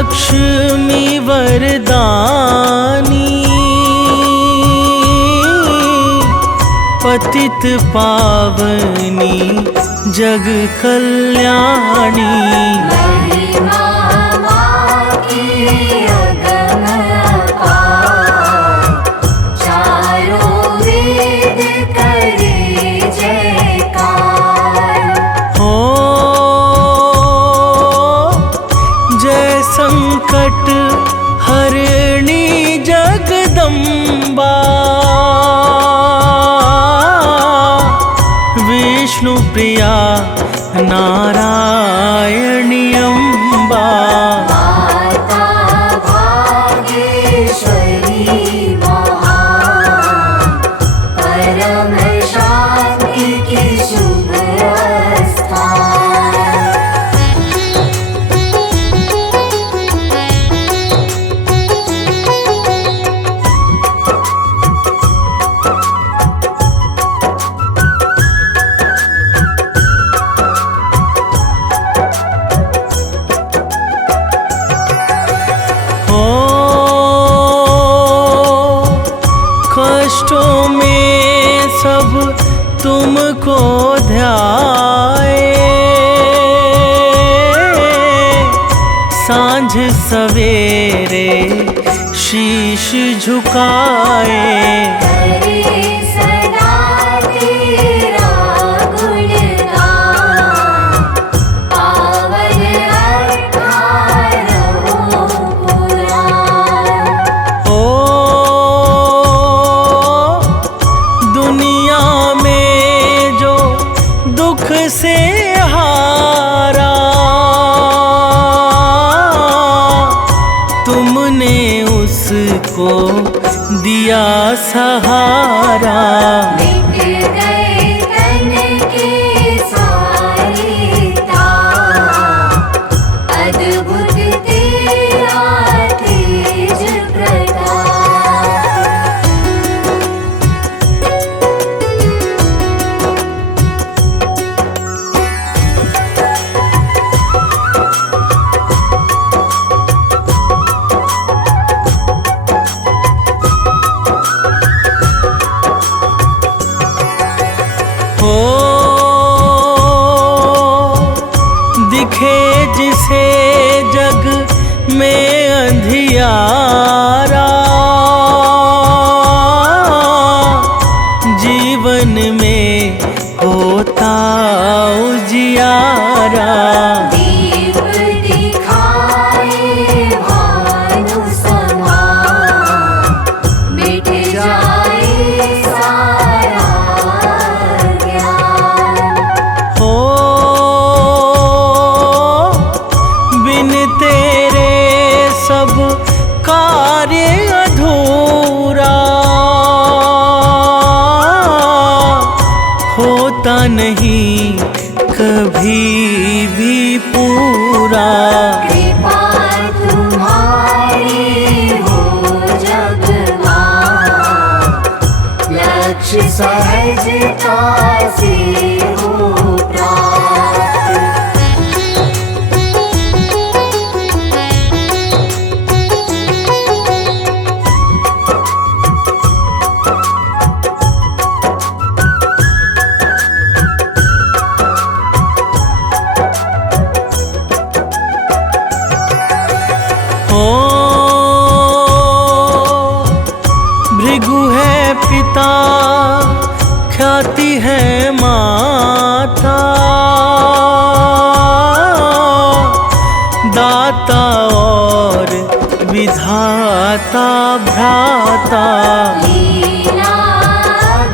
लक्ष्मी वरदानी, पतित पावनी जग कल्याणी। महिमा माँ की अगम अपार, चारों वेद करे जयकार। हो जय संकट हरिणी जगदम्बा, विष्णु प्रिया नारायणी अम्बा। माता भागेश्वरी महान, परम शांति की शुभ स्थान। कष्टों में सब तुमको ध्याए, सांझ सवेरे शीश झुकाए। करे सदा तेरा गुणगान, पावन 18 पुराण। ओ दुनिया में जो दुख से हारा, तुमने उसको दिया सहारा। मिट गए तन के सारे ताप, अद्भुत तेरा तेज प्रताप। हो दिखे जिसे जग में अंधियारा, जीवन में होता उजियारा। दीप दिखाए भानु समान, मिट जाए सारा ज्ञान। हो बिन तेरे सब कार्य अधूरा, होता नहीं कभी भी पूरा। कृपा तुम्हारी हो जब माँ, लक्ष्य सहजता से हो प्राप्त। हो भृगु है पिता, ख्याति है माता, दाता और विधाता भ्राता। लीला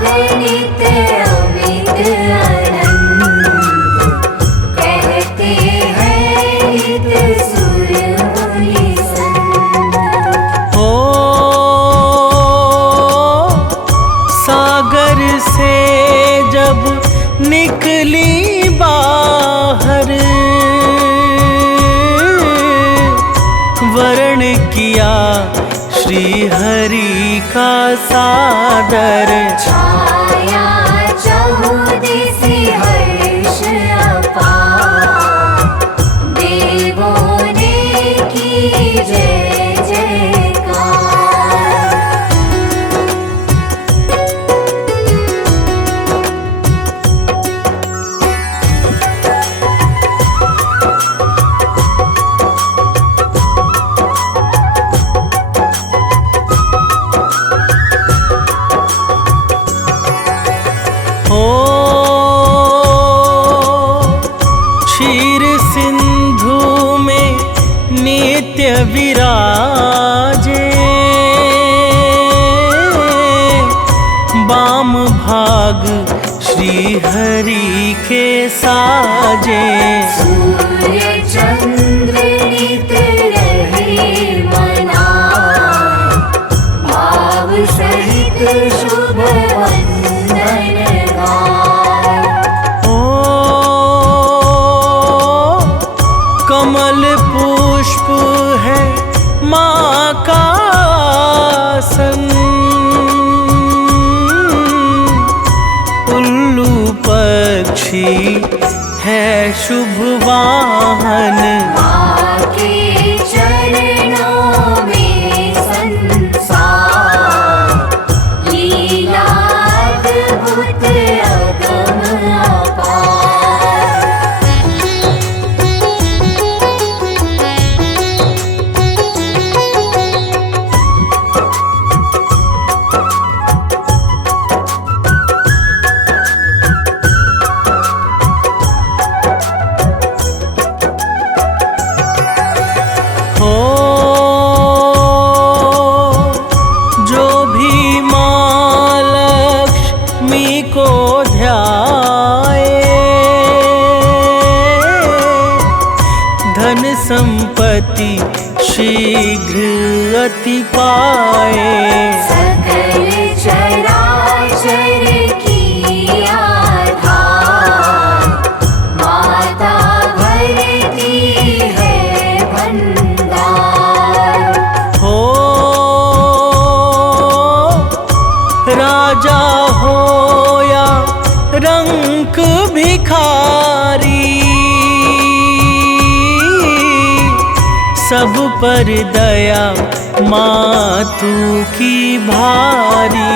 गणित अमित अनंत, कहते हैं हित सुर मुनि संत। हो सागर से जब निकली बाहर, वर्ण किया श्री हरि का सादर। छाया चहुदिशि हर्ष अपार, देवों ने की विराजे, बाम भाग श्री हरि के साजे। सूर्य चंद्र नित रहे मनाए, भाव सहित शुभ वंदन गाए। ओ कमल पुष्प है माँ का आसन, उल्लू पक्षी है शुभ वाहन। माँ के चरणों में संसार, लीला अद्भुत अगम अपार। हो जो भी माँ लक्ष्मी को ध्याए, धन संपत्ति शीघ्र अति पाए। सकल चराचर की आधार, माता भरती है भंडार। हो राजा हो या रंक भिखारी, सब पर दया मातु की भारी।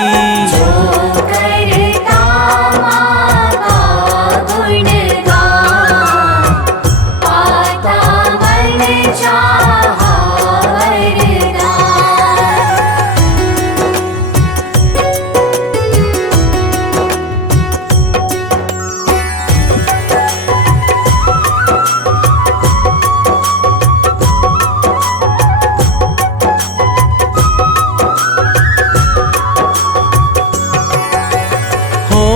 जो करता माँ का गुणगान, पाता मन चाहा वरदान। हो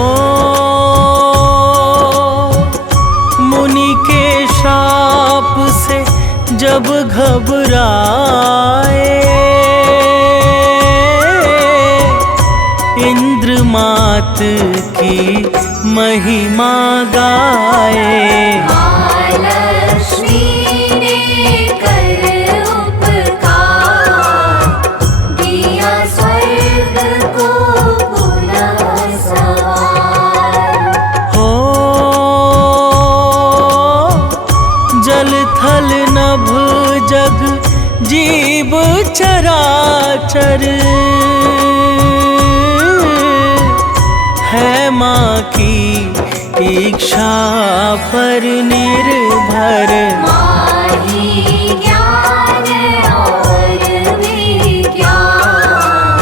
मुनि के शाप से जब घबराए, इंद्र मात की महिमा गाए। महालक्ष्मी ने कर उपकार, दिया स्वर्ग को पुनः सवार। हो जल थल नभ जग जीव चराचर, है माँ की इच्छा पर निर्भर। माही ज्ञान और विज्ञान,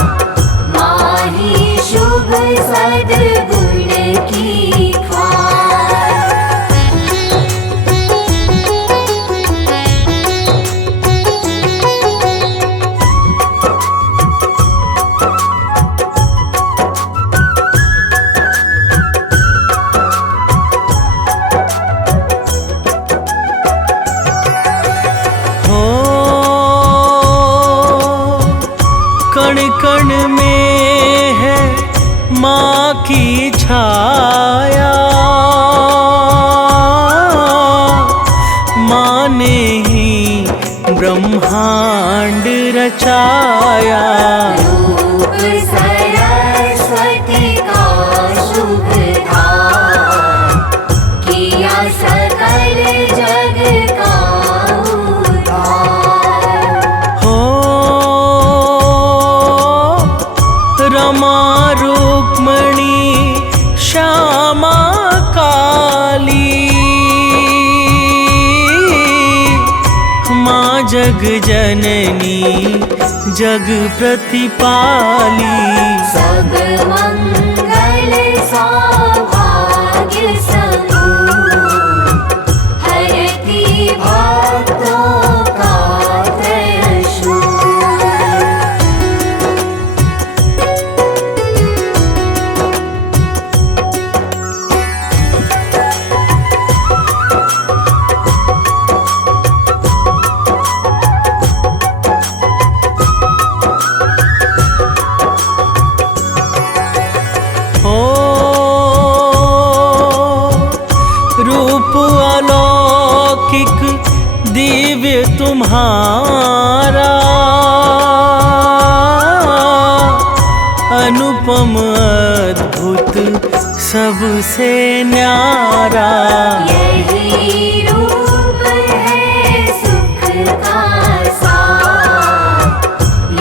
माही शुभ सद्गुण की खान। हो कण कण में है माँ की छाया, माँ ने ही ब्रह्मांड रचाया। रूप सरस्वती का शुभ धाम, किया सकल जग का उद्धार। हो रमा रुक्मणी श्यामा काली, माँ जग जननी जग प्रतिपाली। सब मंगल सौभाग्य समूह, हरती भक्तों का त्रय रूप अलौकिक दिव्य तुम्हारा, अनुपम अद्भुत सबसे न्यारा। यही रूप है सुख का सार,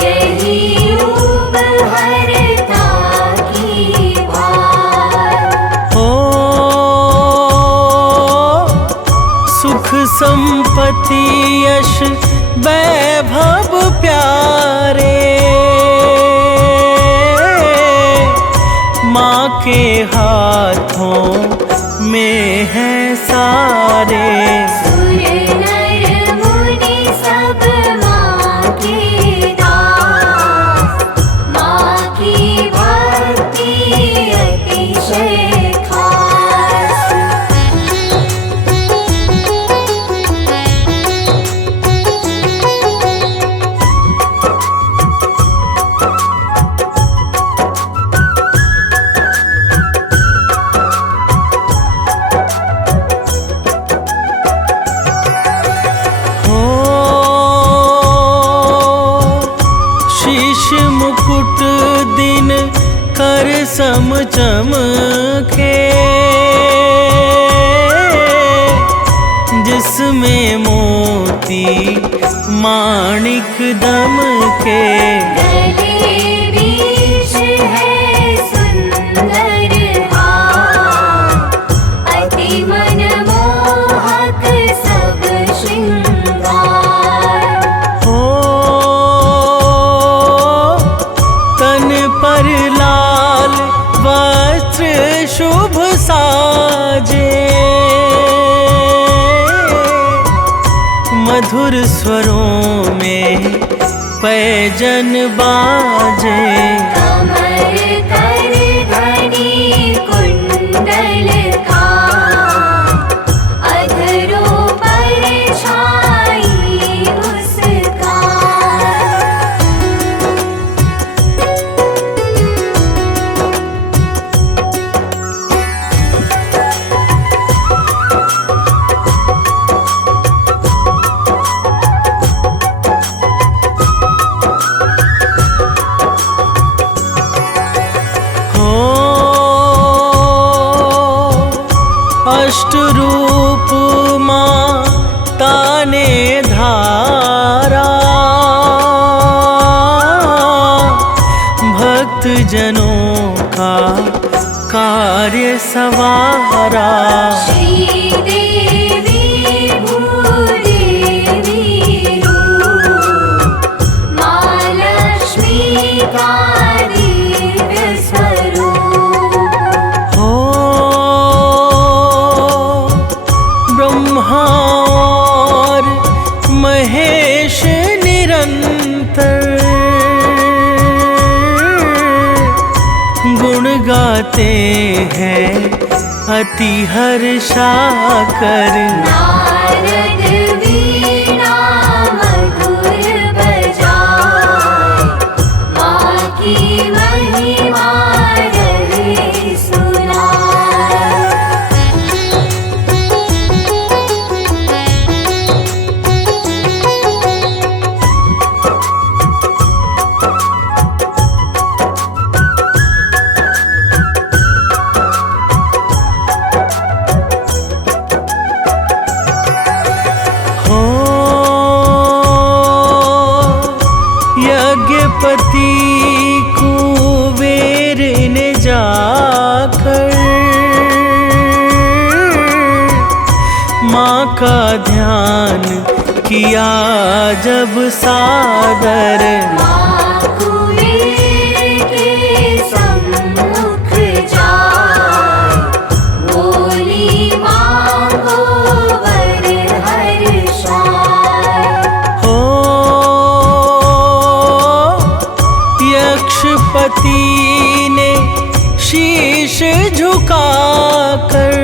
यही रूप हरता की भार। हो सुख संपत्ति यश वैभव प्यारे, माँ के हाथों में है सारे। सुर नर मुनि सब माँ के दास, माँ की भक्ति अतिशय खास। मुकुट दिन कर सम चमके, जिसमें मोती माणिक दमके। गले बीच है सुंदर हार, अति मनमोहक सब श्रृंगार। पर लाल वस्त्र शुभ साजे, मधुर स्वरों में पैजन बाजे। कमर कर धनी कुंडल का, अधरों पर छाई मुस्कान। अष्ट रूप माँ ताने धारा, भक्त जनों का कार्य सवारा। श्रीदेवी भूदेवी रूप, माँ लक्ष्मी का दिव्य स्वरूप। ब्रह्मा और महेश निरंतर गुण गाते हैं अति हर्षाकर। नारद वीणा मधुर बजाए, माँ की महिमा रहे सुनाए। यज्ञपति कुबेर ने जाकर माँ का ध्यान किया जब सादर। माँ कुबेर के सम्मुख जाए, बोली मांगो वर हर्षाए। यक्षपति ने शीश झुकाकर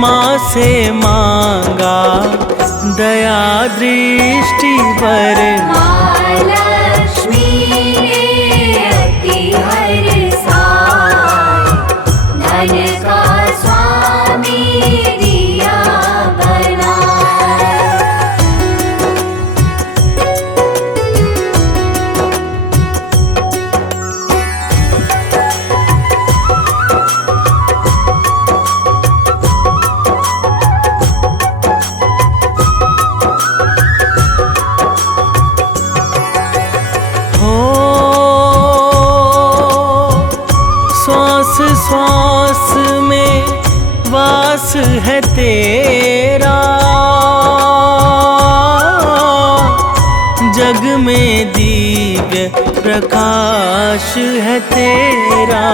माँ से मांगा दया दृष्टि पर। माँ लक्ष्मी ने अति हर्षाए, धन का स्वामी दिया बना। श्वास श्वास में वास है तेरा, जग में दिव्य प्रकाश है तेरा।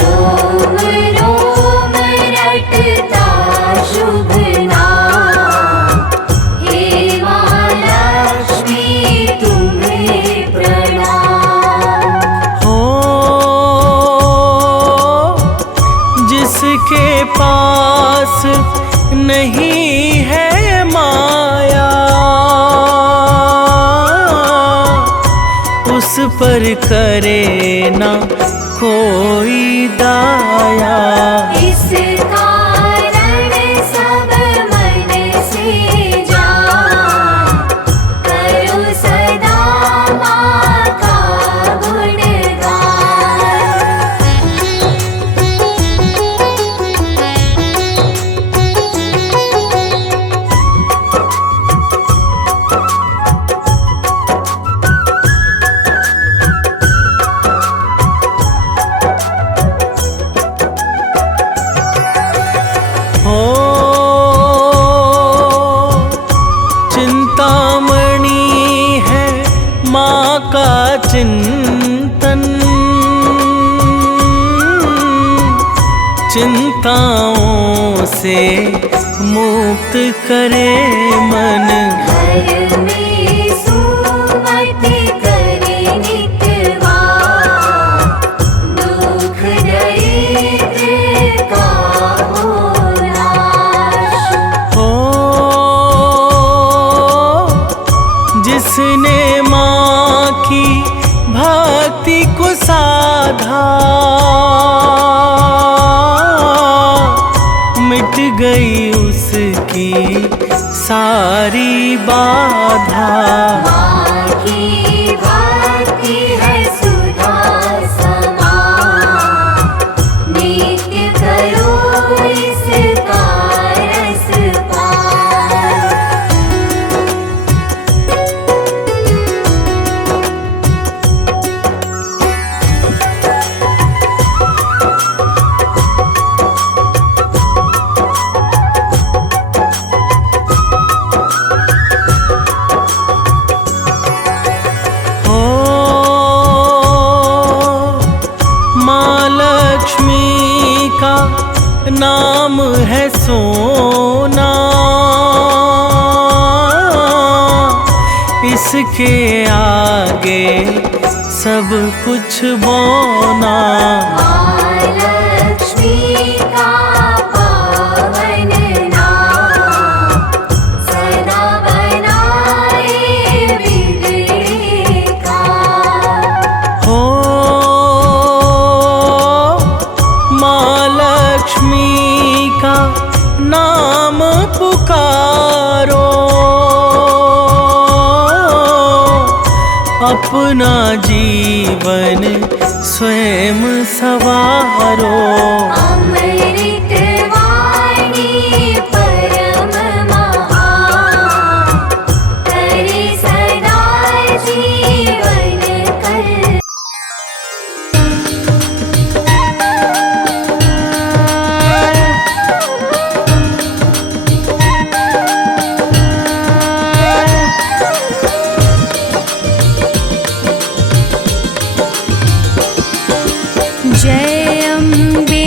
रोम रोम रटता शुभ नाम, हे महालक्ष्मी तुम्हें प्रणाम। जिसके पास नहीं है माया, उस पर करे ना कोई दाया। इस कारण सब मन से जान, करो सदा माँ का गुणगान। चिंतामणि है माँ का चिंतन, चिंताओं से मुक्त करे मन। घर में सुमति करे नित्य वास, दुख दरिद्र का हो नाश। जिसने माँ की भक्ति को साधा, मिट गई उसकी सारी बाधा। माँ की भक्ति है सुधा समान, नित्य करो इसका रसपान। माँ लक्ष्मी का नाम है सोना, इसके आगे सब कुछ बौना। माँ लक्ष्मी का पावन नाम, सदा बनाए बिगड़े काम। माँ लक्ष्मी का नाम पुकारो, अपना जीवन स्वयं सवारो। अमृत वाणी परम महान, करे सदा जीवन कल्याण। जय अम्बे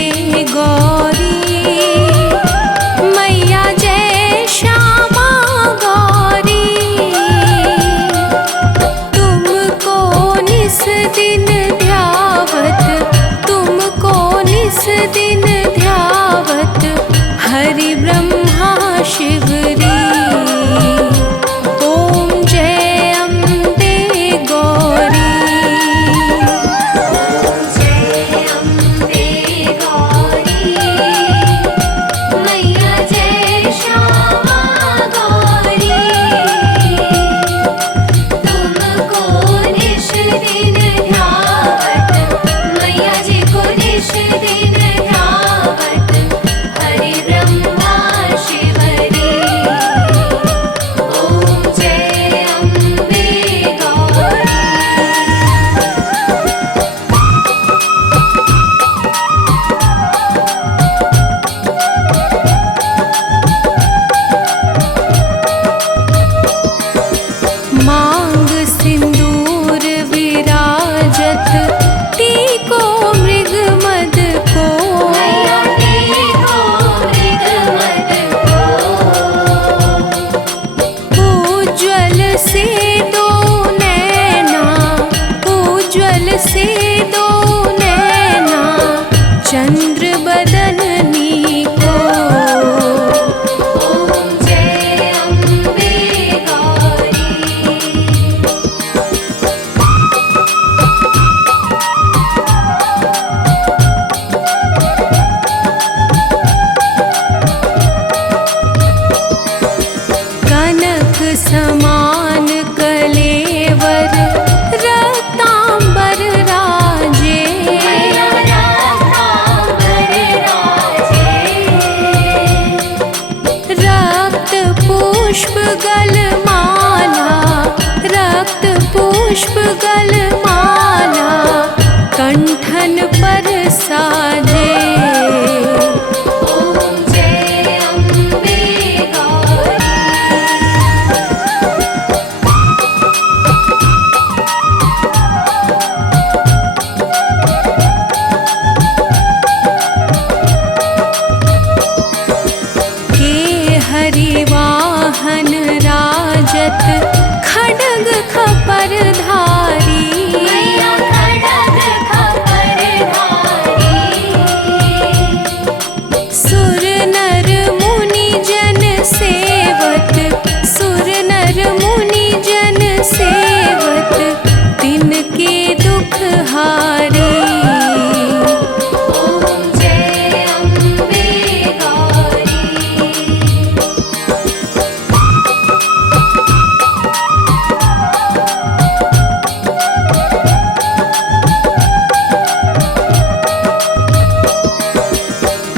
गलमाला, रक्त पुष्प गलमाला कंठन पर साजे। ॐ जय अम्बे गौरी। हरिवाहन राजत खड्ग खपरधारी, मैया खड्ग खपरधारी। सुर नर मुनि जन सेवत, सुर नर मुनि जन सेवत तिनके दुख हारी। ॐ जय अम्बे गौरी।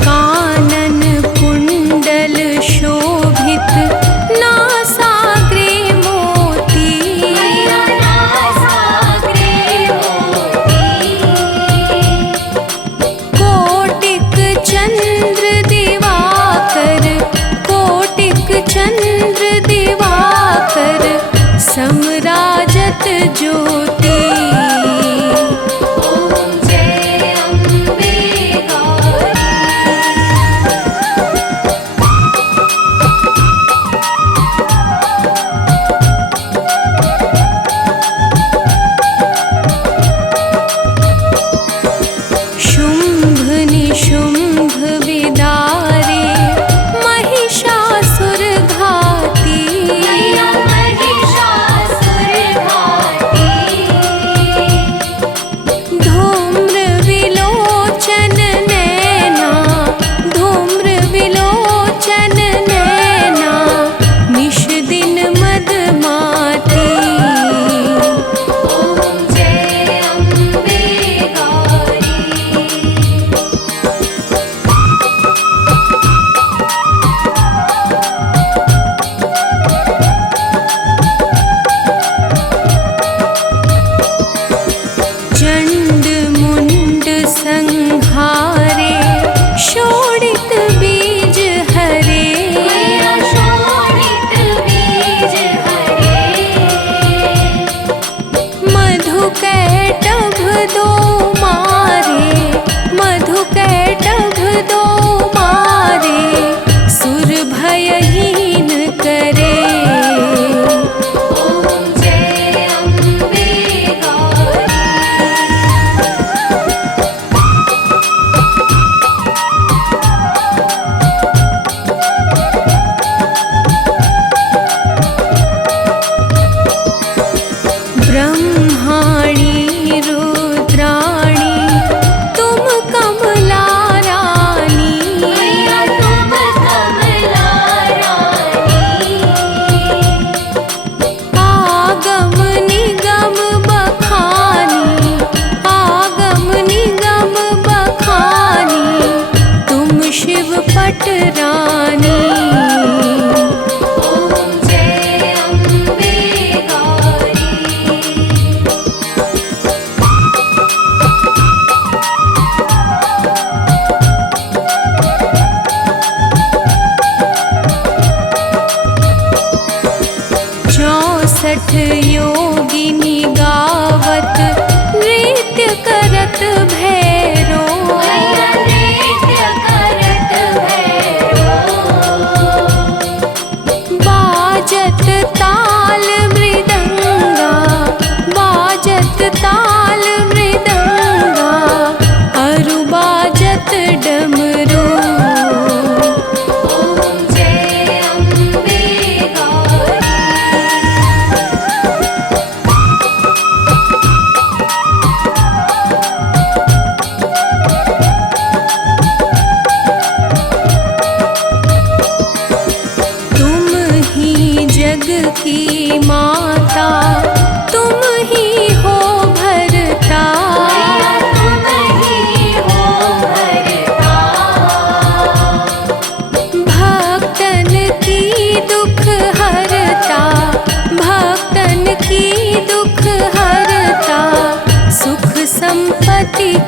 कानन कुंडल शोभित नासाग्रे मोती, मैया नासाग्रे मोती। कोटिक चंद्र दिवाकर, कोटिक चंद्र दिवाकर समराजत ज्योति। ॐ जय अम्बे गौरी। शुंभ निशुंभ विदारे महिषासुर घाती, मैया महिषासुर घाती। धूम्र विलोचन नैना, धूम्र विलोचन नैना निश दिन मदमाती। ॐ जय अम्बे गौरी। चंड मुंड संहारे शोणित बीज हरे, मैया शोणित बीज हरे। मधु कैटभ दो मारे, मधु कैटभ दो मारे सुर भयहीन करे। ॐ जय अम्बे गौरी। ब्रह्माणी रुद्राणी तुम कमला रानी, मैया तुम कमला रानी। आगम निगम बखानी, आगम निगम बखानी तुम शिव पटरानी। ॐ जय अम्बे गौरी। चौसठ योगिनी गावत नृत्य करत भैरो, मैया नृत्य करत भैरो। बाजत ताल मृदंगा, बाजत ताल मृदंगा अरु बाजत डमरू। ॐ जय अम्बे गौरी।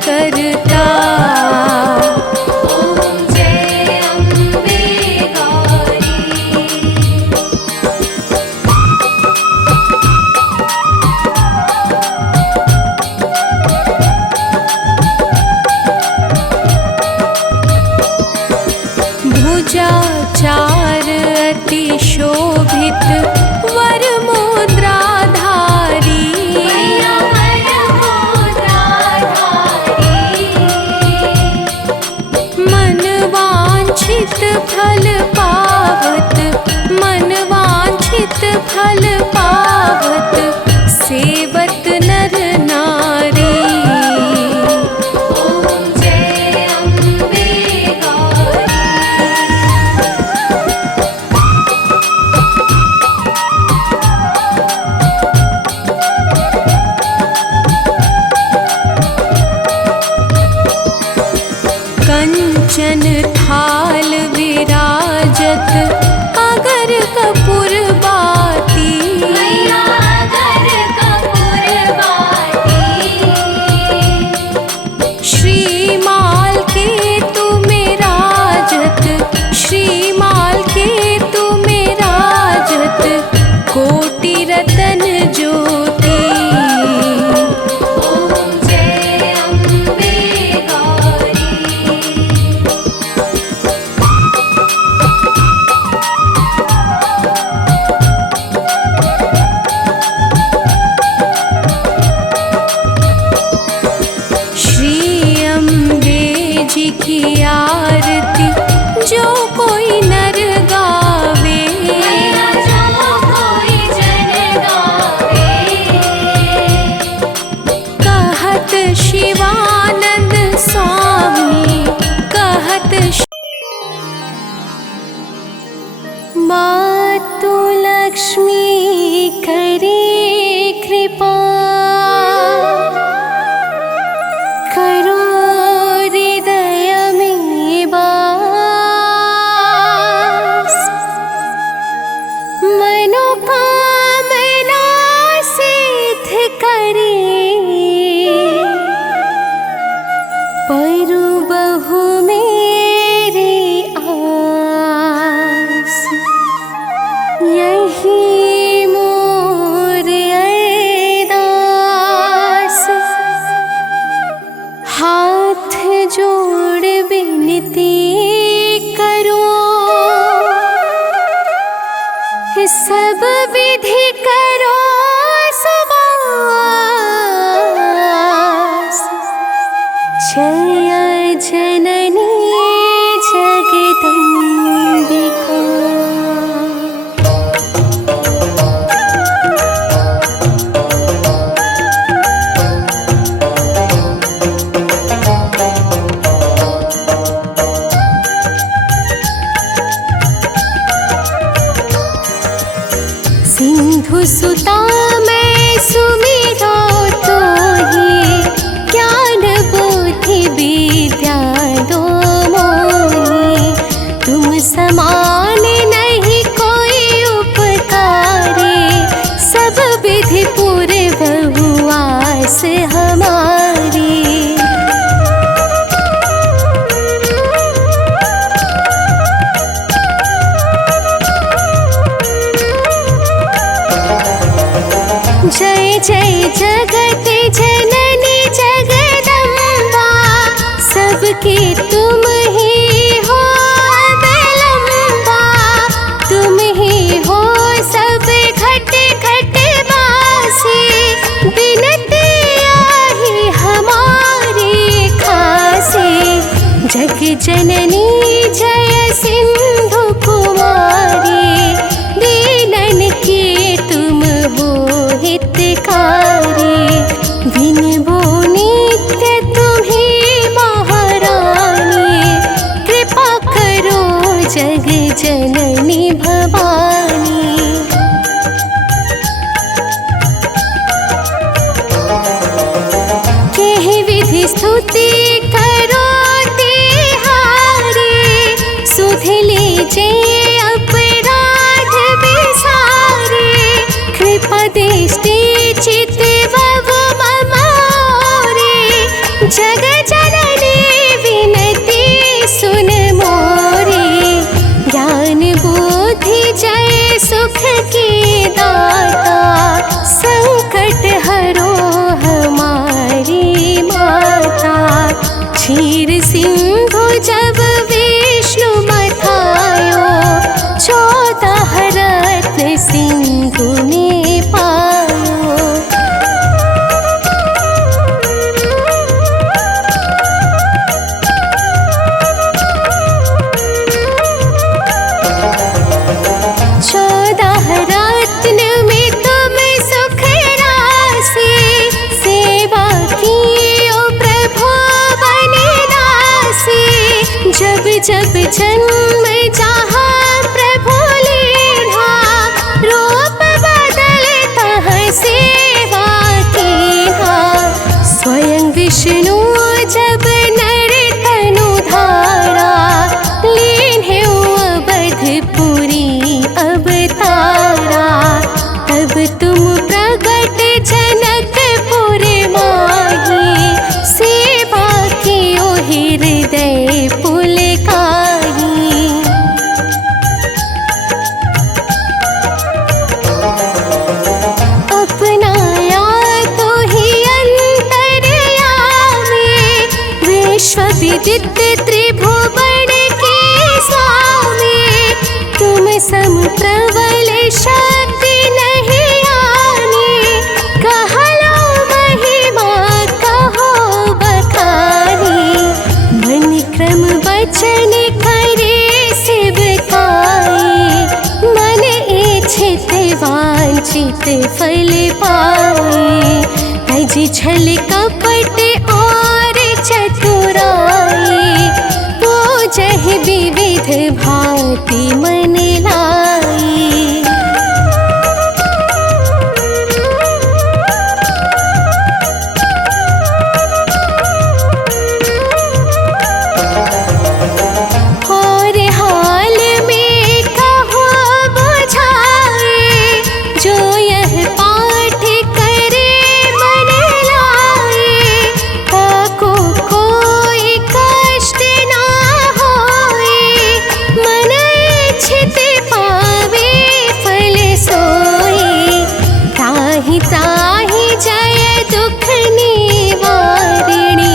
करता। ॐ जय अम्बे गौरी। भुजाचार अति शोभित वर मुद्राधारी। मैया वरमुद्राधारी। मन वांछित फल पावत, मन वांछित फल पावत, सेवत नर नारी। ॐ जय अम्बे गौरी। कंचन थाल विराजत अगर कपूर बाती। मैया अगर कपूर बाती। श्रीमाल के तुम्हें राजत, श्रीमाल के तुम्हें राजत, कोटि रतन ज्योति। ॐ जय अम्बे गौरी। श्री अम्बे जी की आरती जो कोई नर गावे। मैया जो कोई जन गावे। कहत शिवानंद स्वामी, कहत मातु लक्ष्मी करे कृपा, करो हृदय में वास। मनोकामना सिद्ध करे, परु बहु मेरी आस। यही मोर अरदास, हाथ जोड़ विनती करो। सब विधि करो सुबास। जय जननी जगदम्बिका। सिंधु सुता मैं सुमिरो तो ही, ज्ञान बुद्धि विद्या दो मोही। तुम समान नहीं कोई उपकारी, सब विधि पूरे बहुआस हमारी। जय जय जगत जननी जगदम्बा, सबकी तुम ही हो अवलंबा। तुम ही हो सब घट घट वासी, बिनती आही हमारी खासी। जग जननी जय सिंधु कुमारी, दीनन की तुम हो हितकारी। विनबो नित्य तुम्हें महारानी, कृपा करो जग जननी भवानी। कह विधि स्तुति करो तिहारी, सुध लीजे अपराध विसारे। कृपा दृष्टि चित बव मम ओरे, जगत विध भांति मन लाई। और हाल में कहो बुझाए, जो यह पाठ करे मन लाए। ताको कोई कष्ट ना होए, मन इच्छित पावे फल सोई। त्राहि त्राहि जय दुख निवारिणी,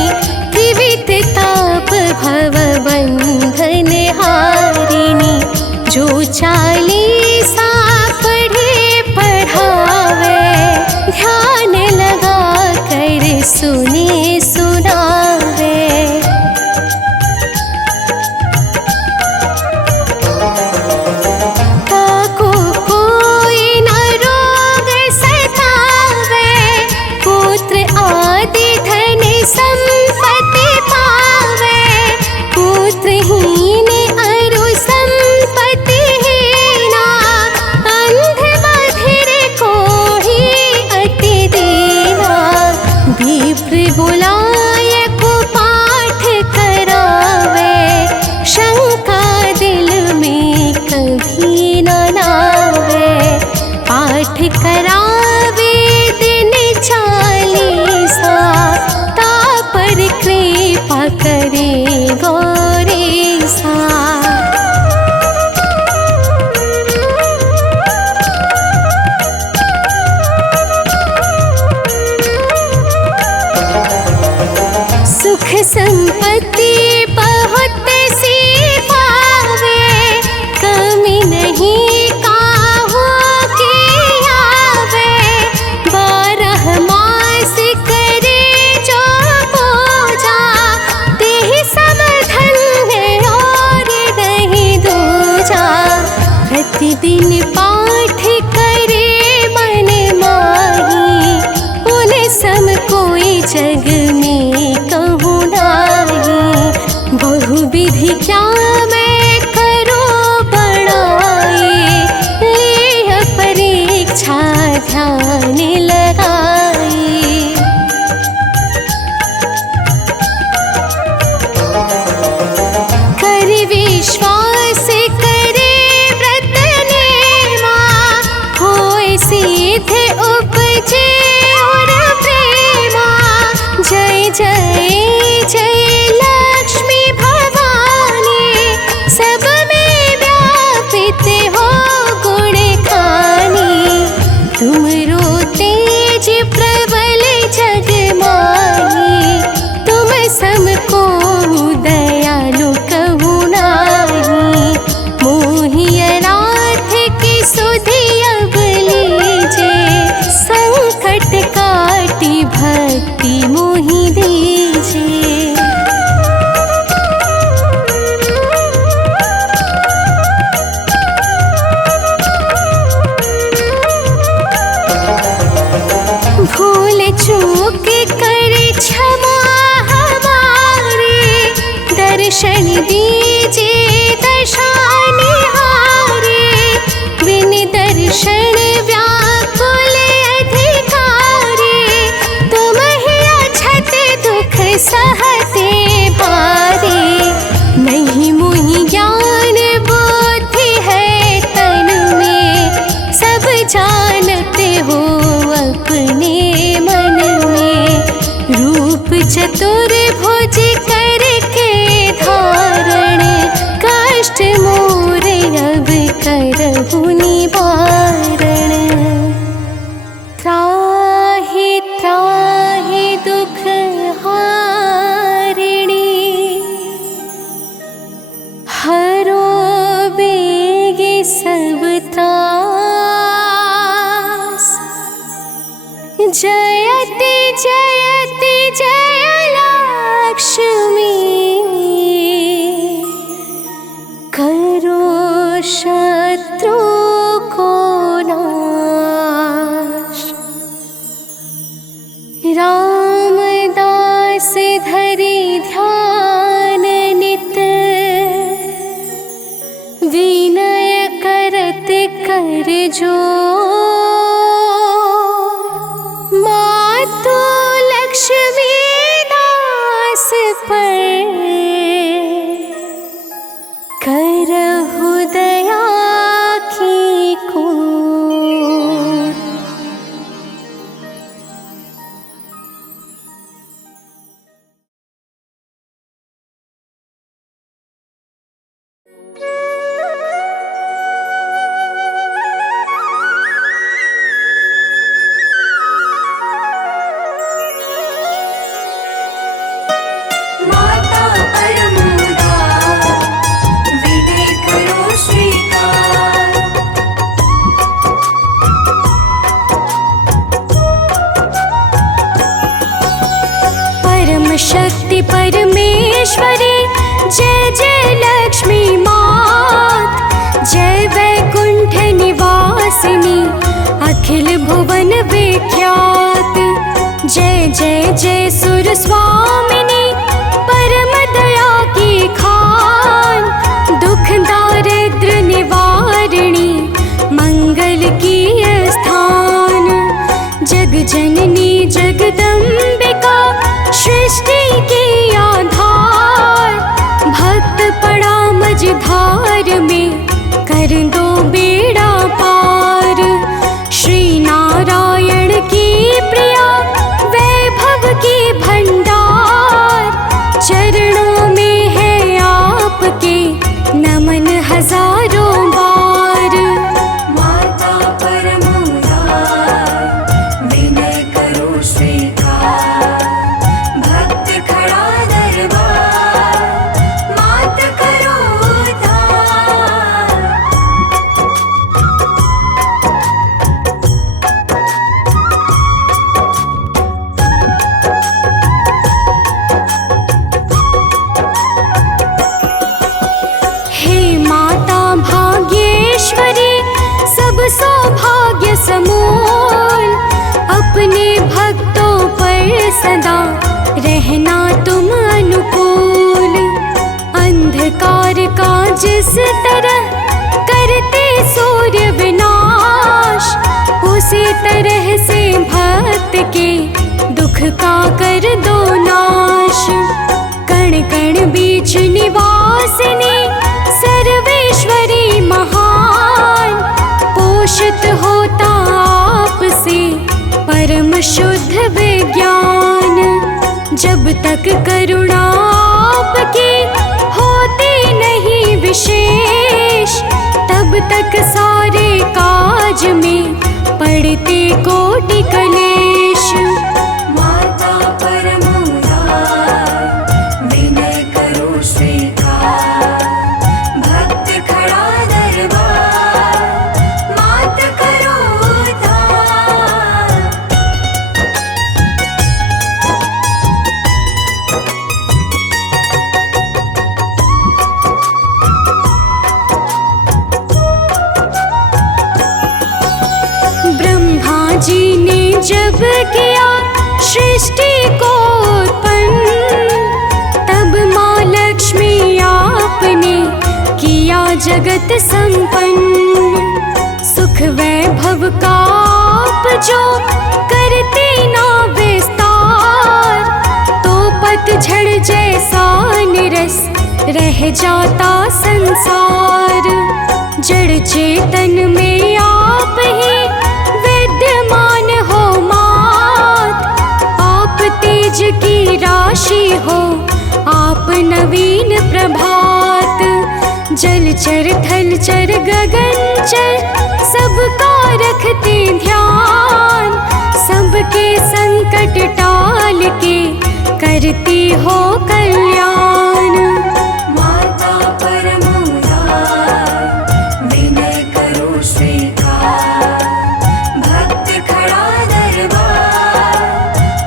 त्रिविध ताप भव बंधन हारिणी। जो चालीसा पढ़े पढ़ावे, ध्यान लगा कर सुने सुनावे। ताको कोई न रोग सतावे, पुत्र आदि धन संपत्ति पावे। पुत्रहीन अरु संपत्ति हीना, अंध बधिर कोढ़ी अति दीना। विप्र बुलाए को पाठ करावे, शंका दिल में कभी न नावे। पाठ करावे दिन चालीसा, तापर कृपा करे गौरीसा। सुख संपत्ति बहुत सी पावे, कमी नहीं काहू की आवे। 12 मास करे जो पूजा, तेहि सब धन्य और नहीं दूजा। प्रतिदिन पाठ करे मन माही, उन सम कोई जग में कहूँ नाही। बहुविधि क्या मैं करूँ बड़ाई, ले परीक्षा ध्यान लगाई। कर विश्वास करे व्रत नेमा, होय सिद्ध उपजे और प्रेमा। जय जय जय लक्ष्मी भवानी, सब में व्यापित हो गुण खानी। तुमरो तेज प्रबल जग माही, तुम समको दयालु कहूँ नाही। मोहि अनाथ की सुधि अब लीजे, संकट काटी भक्ति मोहि दीजे। भूल चूक कर क्षमा हमारे, दर्शन दीजे दशा निहारे। बिन दर्शन व्याकुल अधिकारी, तुम ही अछत दुख सहते भारे। नहीं मोहि ज्ञान बुद्धि है तन में, सब जानते हो अपने मन में। रूप चतुर्भुज करके धारण, कष्ट मोर अब करहु निवारण। त्राहि त्राहि दुख हारिणी, हरो बेगे सब त्रास। जयति जयति जय लक्ष्मी, करो शत्रु को नाश। रामदास धरि ध्यान नित, विनय करत कर जो मातु लक्ष्मी दास पर करहु दया की को। माता परमोदा विनय करो स्वीकार। परम शक्ति परमेश्वरी जय जय लक्ष्मी मात। जय वैकुंठ निवासिनी अखिल भुवन विख्यात। जय जय जय सुर स्वामिनी परम दया की खान। दुख दारिद्र निवारिणी मंगल की स्थान। जग जननी जगदम्बिका सृष्टि की आधार। भक्त पड़ा मझधार में कर दो बेड़ा पार। श्री नारायण की प्रिया वैभव की भंडार। चरणों में है आपके नमन हजारों बार। माता परमोदा विनय करो स्वीकार। भक्त खड़ा दरबार मात करो उद्धार। हे माता भाग्येश्वरी सब सौभाग्य समूल। अपने भक्तों पर सदा रहना तुम अनुकूल। अंधकार का जिस तरह करते सूर्य विनाश। उसी तरह से भक्त के दुख का कर दो नाश। कण कण बीच निवासिनी सर्वेश्वरी महान। पोषित होता आपसे परम शुद्ध विज्ञान। जब तक करुणा आपकी होती नहीं विशेष। तब तक सारे काज में पड़ते कोटि कलेश। माता परमोदा विनय करो स्वीकार। भक्त खड़ा दरबार मात करो उद्धार। ब्रह्मा जी ने जब किया सृष्टि को उत्पन्न। तब माँ लक्ष्मी आपने किया जगत संपन्न। सुख वैभव का आप जो करते ना विस्तार। तो पतझड़ जैसा निरस रह जाता संसार। जड़ चेतन में आप ही विद्यमान हो मात। आप तेज की राशि हो आप नवीन प्रभात। जल चर थल चर गगन चर सबका रखते ध्यान। सबके संकट टाल के करती हो कल्याण। माता परमोदा विनय करो स्वीकार। भक्त खड़ा दरबार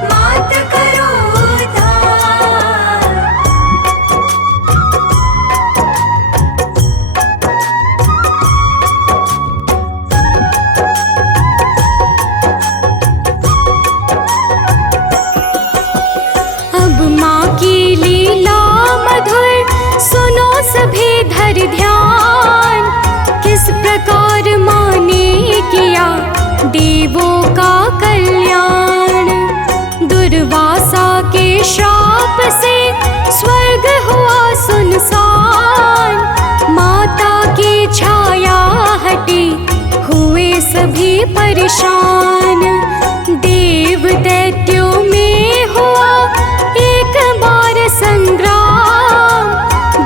मात करो उद्धार। अब माँ की लीला परेशान। देव दैत्यों में हुआ एक बार संग्राम।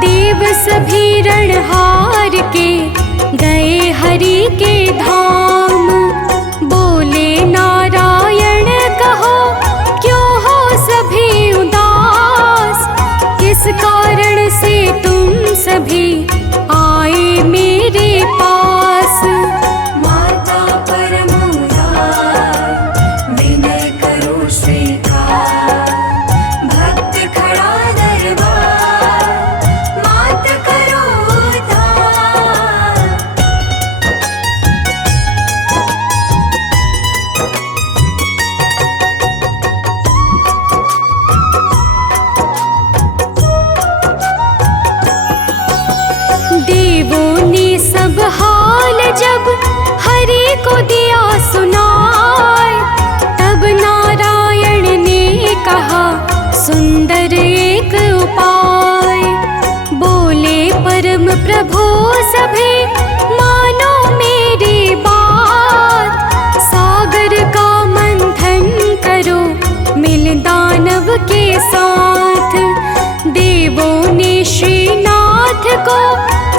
देव सभी रण हार के गए हरि के धाम। बोले नारायण कहो क्यों हो सभी उदास, किस कारण से तुम सभी आए मेरे पास। माता परम उदार, विनय करो स्वीकार। भक्त खड़ा दरबार, मात करो उद्धार। देवों ने सब हाल जब हरि को दिया सुनाए, तब नारायण ने कहा सुंदर एक उपाय। बोले परम प्रभु सभी मानो मेरी बात। सागर का मंथन करो मिल दानव के साथ। देवों ने श्रीनाथ को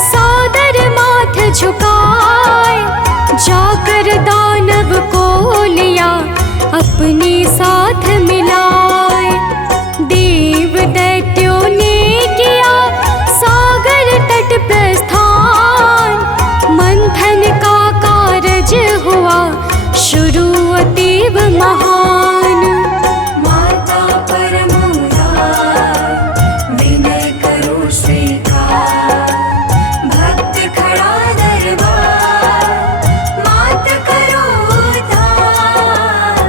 सादर माथ झुकाए, जाकर दानव को लिया अपने साथ मिलाए। देव दैत्यों ने किया सागर तट प्रस्थान। मंथन का कारज हुआ शुरू अतीव महान। माता परम उदार, विनय करो स्वीकार। भक्त खड़ा दरबार, मात करो उद्धार।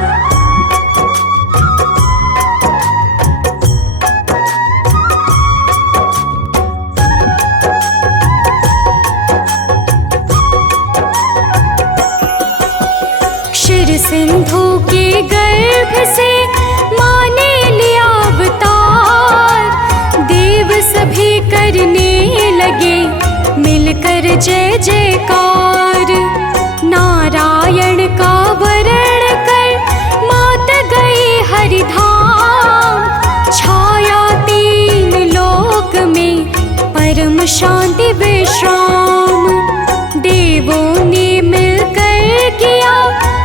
क्षीर सिंधु के गर्भ से माने लिया अवतार। देव सभी करने लगे मिलकर जय जयकार। नारायण का वरण कर मात गई हरिधाम। छाया तीन लोक में परम शांति विश्राम। देवों ने मिलकर किया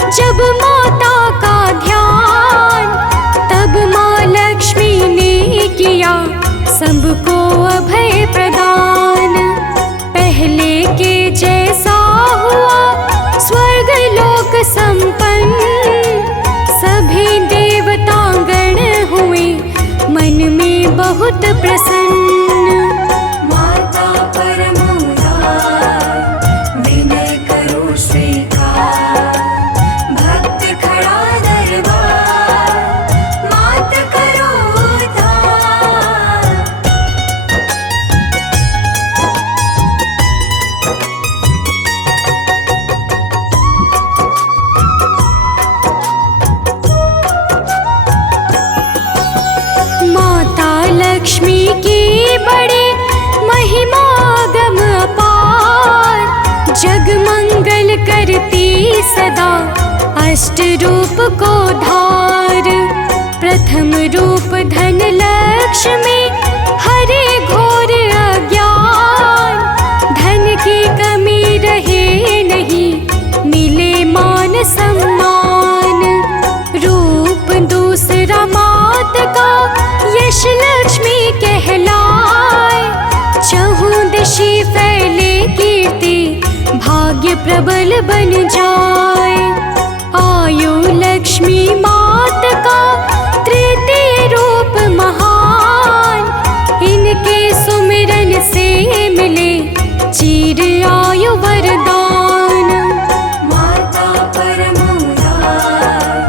जब माता का ध्यान, तब माँ लक्ष्मी ने किया सबको अभय प्रदान। पहले के जैसा हुआ स्वर्ग लोक संपन्न। सभी देवतागण हुए मन में बहुत प्रसन्न। माता परम उदार, विनय करो स्वीकार। भक्त खड़ा दरबार, मात करो उद्धार। माता लक्ष्मी की बड़ी महिमा गम अपार। जग मंगल करती सदा अष्ट रूप को धार। प्रथम रूप धन लक्ष्मी, हरे घोर अज्ञान। धन की कमी रहे नहीं, मिले मान सम्मान। रूप दूसरा मात का यश लक्ष्मी कहलाए। चहुं दिशि फैले कीर्ति, भाग्य प्रबल बन जाए। आयु लक्ष्मी मात का तृतीय रूप महान। इनके सुमिरन से मिले चीर आयु वरदान। माता परम उदार,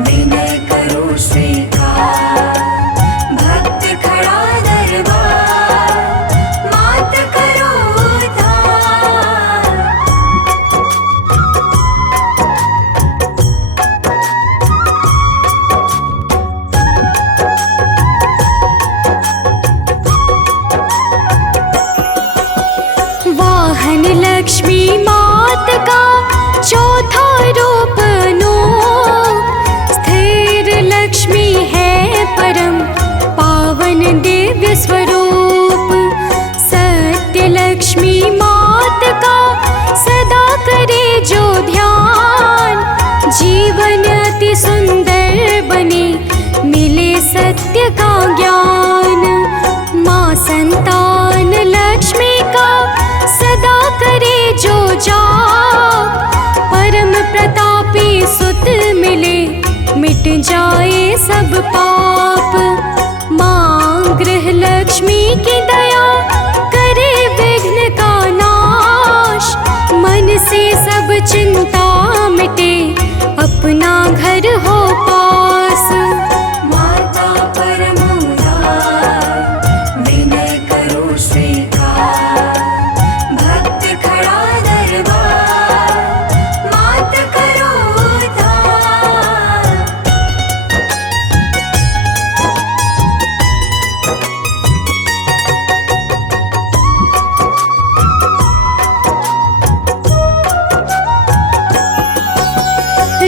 विनय करो स्वीकार। भक्त खड़ा दरबार, मात करो उद्धार। वाहन लक्ष्मी मात का चौथा रूप पाप। माँ गृह लक्ष्मी की दया करे विघ्न का नाश। मन से सब चिंता मिटे अपना घर हो पास। माता परम उदार विनय करो स्वीकार। भक्त खड़ा दरबार मात करो उद्धार।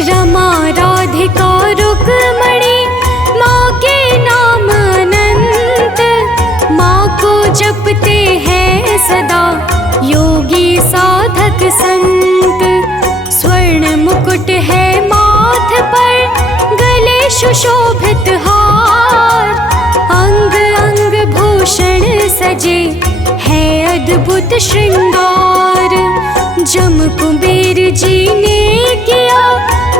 रमा राधिका रुक्मणी माँ के नाम अनंत। माँ को जपते हैं सदा योगी साधक संत। स्वर्ण मुकुट है माथ पर गले सुशोभित हार। अंग अंग भूषण सजे है अद्भुत श्रृंगार। जम कुबेर जी ने किया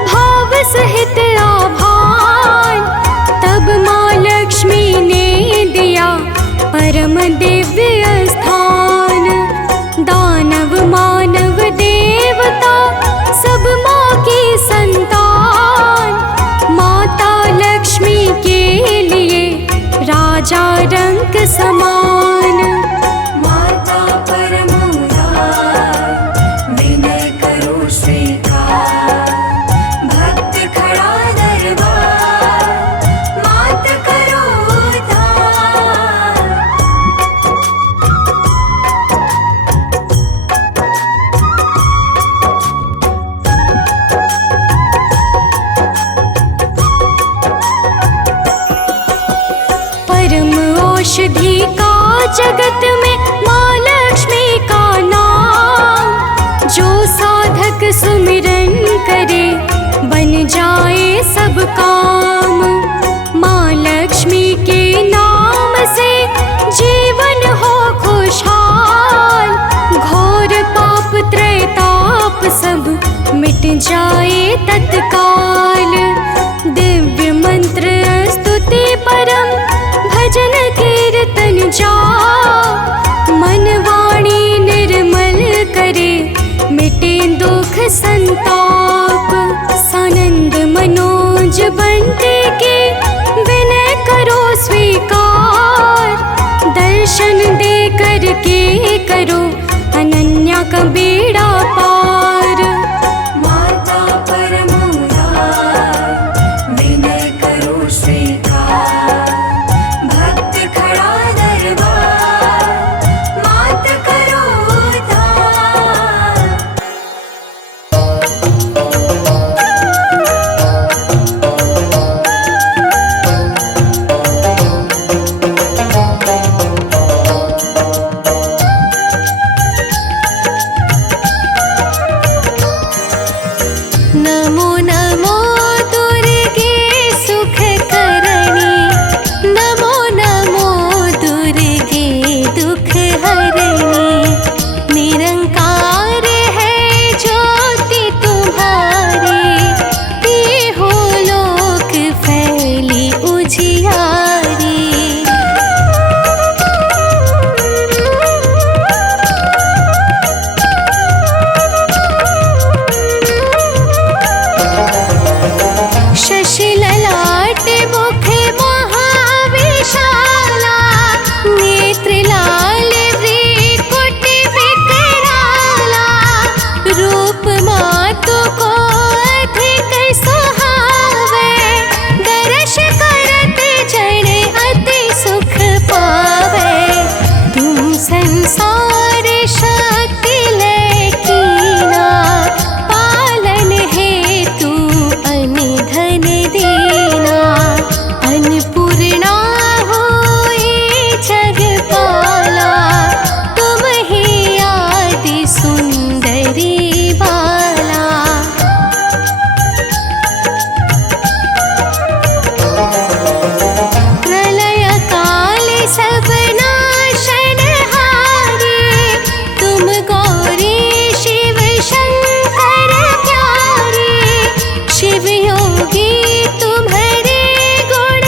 भाव सहित आभान। तब माँ लक्ष्मी ने दिया परम दिव्य स्थान। दानव मानव देवता सब माँ की संतान। माता लक्ष्मी के लिए राजा रंक समान। माता परम उदार विनय करो स्वीकार। भक्त खड़ा दरबार मात करो उद्धार। परम औषधि का जगत में माँ लक्ष्मी का नाम। जो साधक सुमिरन करे बन जाए सब काम। माँ लक्ष्मी के नाम से जीवन हो खुशहाल। घोर पाप त्रैताप सब मिट जाए तत्काल। दिव्य मंत्र स्तुति परम भजन कीर्तन जाप। मन वाणी निर्मल करे मिटे दुख संताप। सानंद मनोज बंटे के विनय करो स्वीकार। दर्शन दे करके करो अनन्या का बेड़ा पार। माता परम उदार विनय करो स्वीकार। भक्त खड़ा दरबार मात करो उद्धार। नमो नमो दुर्गे सुख करणी। नमो नमो दुर्गे दुख हरणी। निरंकार है ज्योति तुम्हारी। हो लोक फैली उजियारी। शशि ललाट मुख महाविशाला। नेत्र लाल व्रिकुट विकराला। रूप मातु को अधिक सुहावे। दर्श करत जन अति सुख पावे। तुम संसार शक्ति लेकीना। पालन हेतु अन धन देना। अन्नपूर्णा होए जगपाला। तुम ही आदि सुंदरी बाला। प्रलय काल सब नाशनहारी। तुम गौरी शिव शंकर प्यारी। शिव योगी तुम्हारे गुण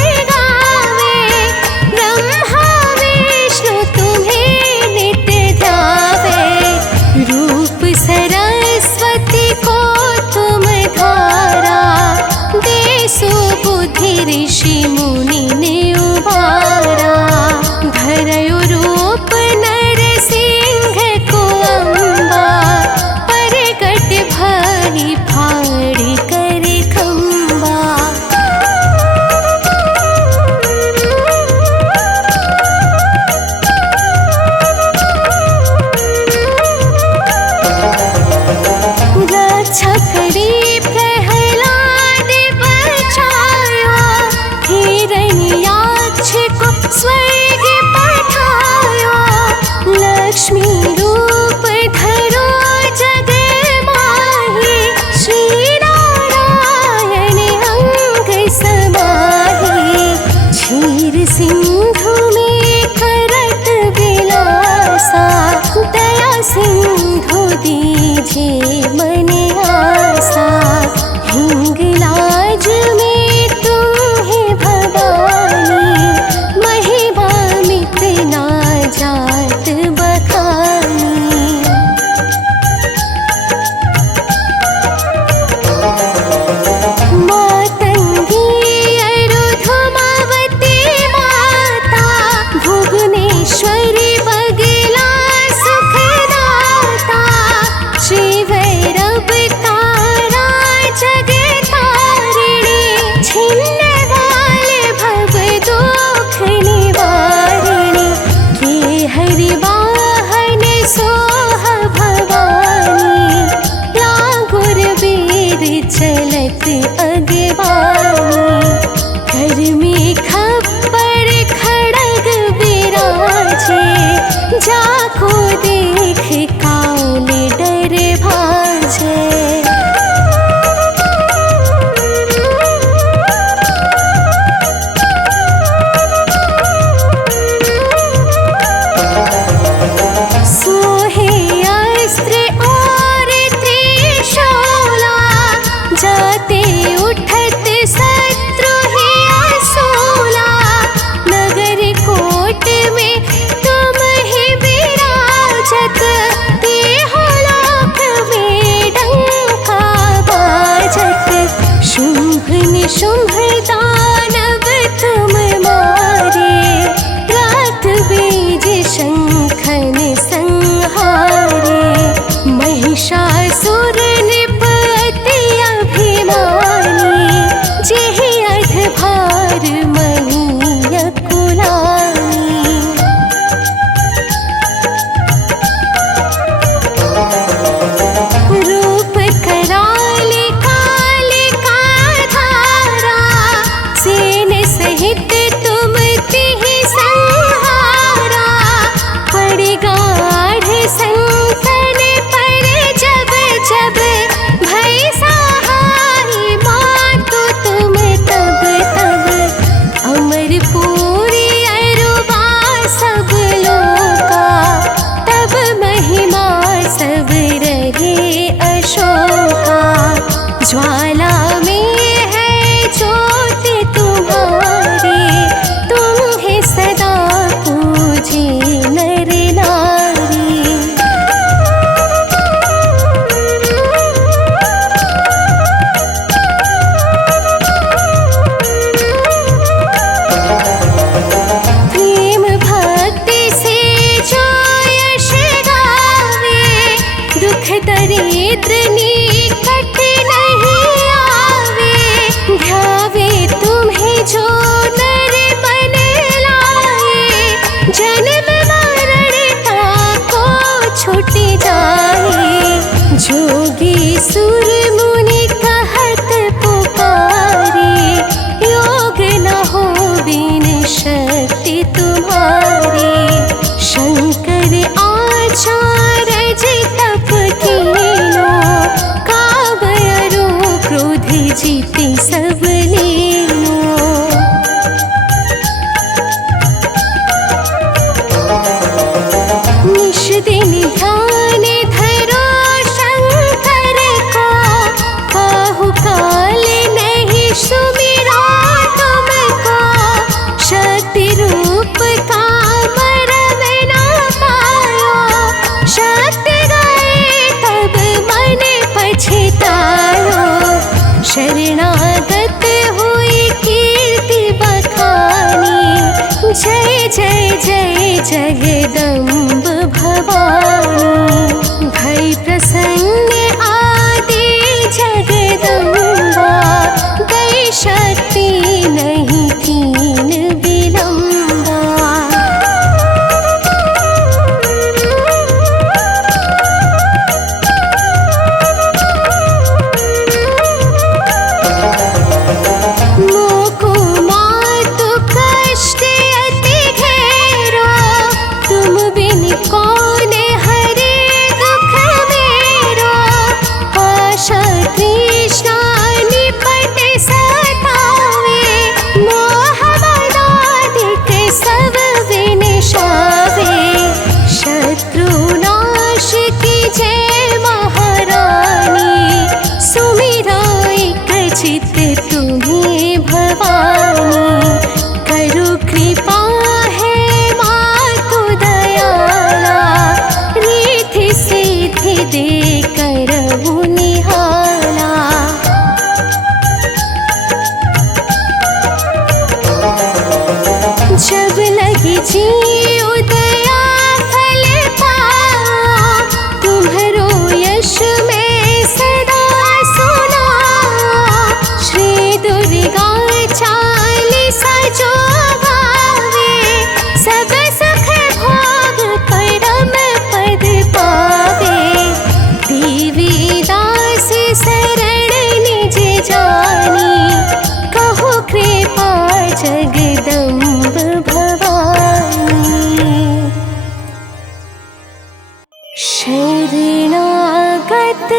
भगत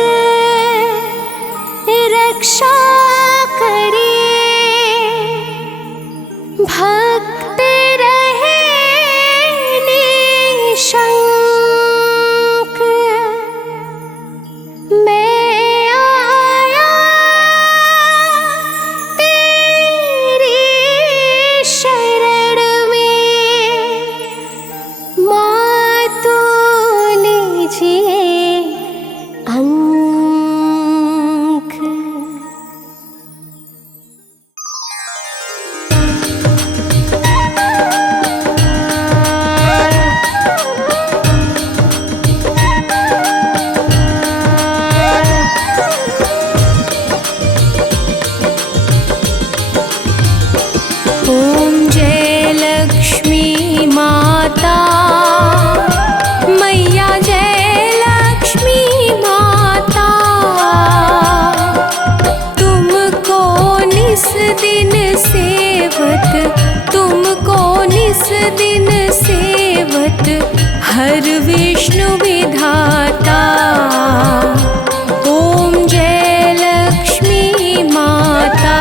रक्षा करे, भक्त रहे निशंक। मैं आया तेरी शरण में, मातु लीजिए अंक। ओम जय लक्ष्मी माता, मैया जय लक्ष्मी माता। तुमको निस दिन सेवत, तुमको निस दिन सेवत, हर विष्णु विधाता। ओम जय लक्ष्मी माता।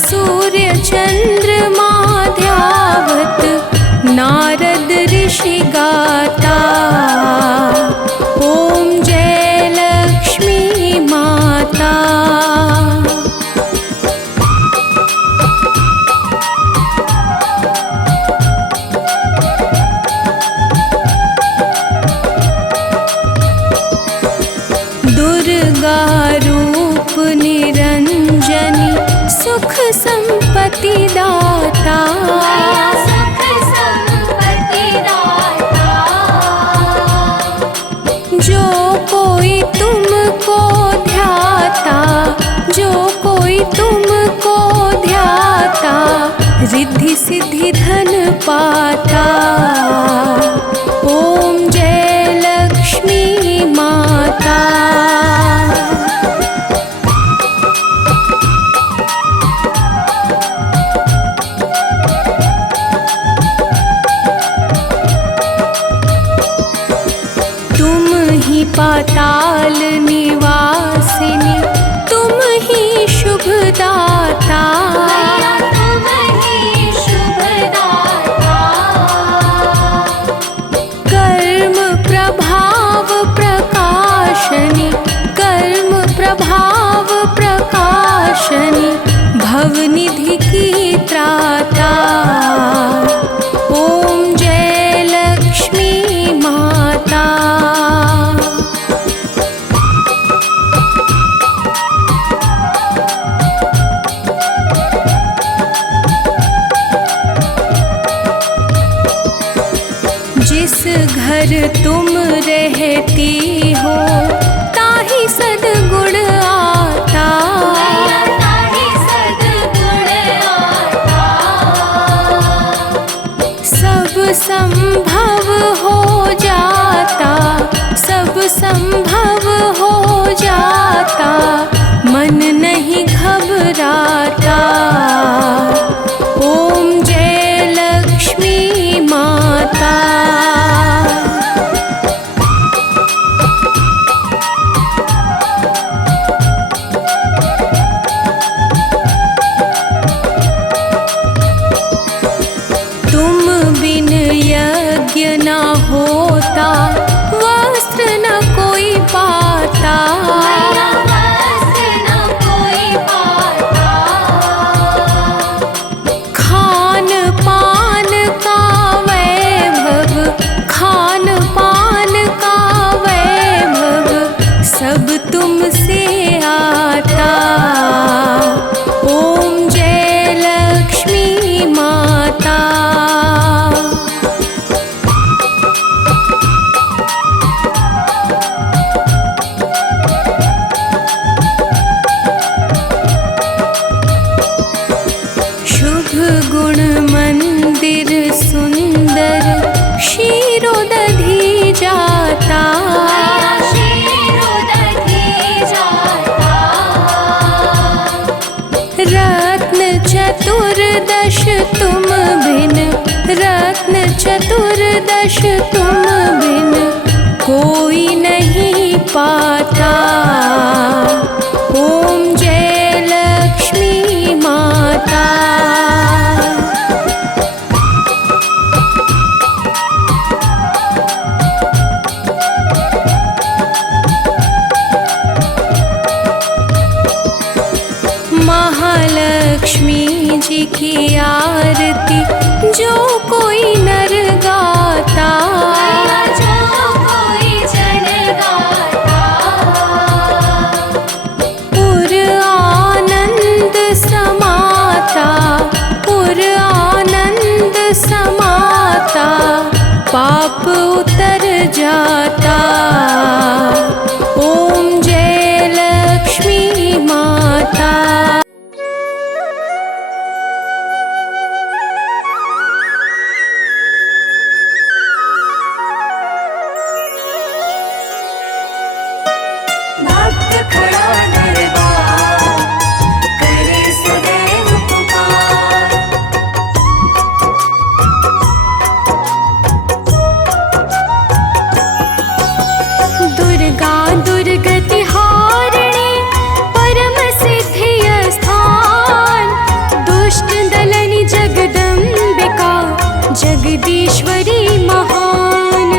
सूर्य चंद्रमा ध्यावत, नारद ऋषि गाता। ओम जय लक्ष्मी माता। दुर्गा रूप निरंजनी, सुख संपत्ति दाता। सुख संपत्ति दाता। जो कोई तुमको ध्याता, जो कोई तुमको ध्याता, रिद्धि सिद्धि धन पाता। ओम जय लक्ष्मी माता। पाताल निवासिनी, तुम ही शुभदाता। तुम ही शुभदाता। कर्म प्रभाव प्रकाशनी, कर्म प्रभाव प्रकाशनी, भवनिधि की त्राता। ओम जय लक्ष्मी माता। जिस घर तुम रहती हो, ताहि सद्गुण आता। ताहि सद्गुण आता। सब संभव हो जाता, सब संभव हो जाता, मन नहीं घबराता। ओम जय लक्ष्मी माता। सब तुमसे आता। ओम जय लक्ष्मी माता। शुभ गुण मंदिर सुंदर क्षीरोदधि जाता। रत्न चतुर्दश तुम बिन, रत्न चतुर्दश तुम बिन कोई नहीं पाता। ओम जय लक्ष्मी माता। महालक्ष्मी जी की आरती जो कोई नर गाता। जो कोई जन गाता। पुर आनंद समाता, पुर आनंद समाता, पाप उतर जाता। ओम जय लक्ष्मी माता। भक्त खड़ा दरबार करे सदैव पुकार। दुर्गा दुर्गति हारिणी परम सिद्धि स्थान। दुष्ट दलनी जगदम्बिका जगदीश्वरी महान।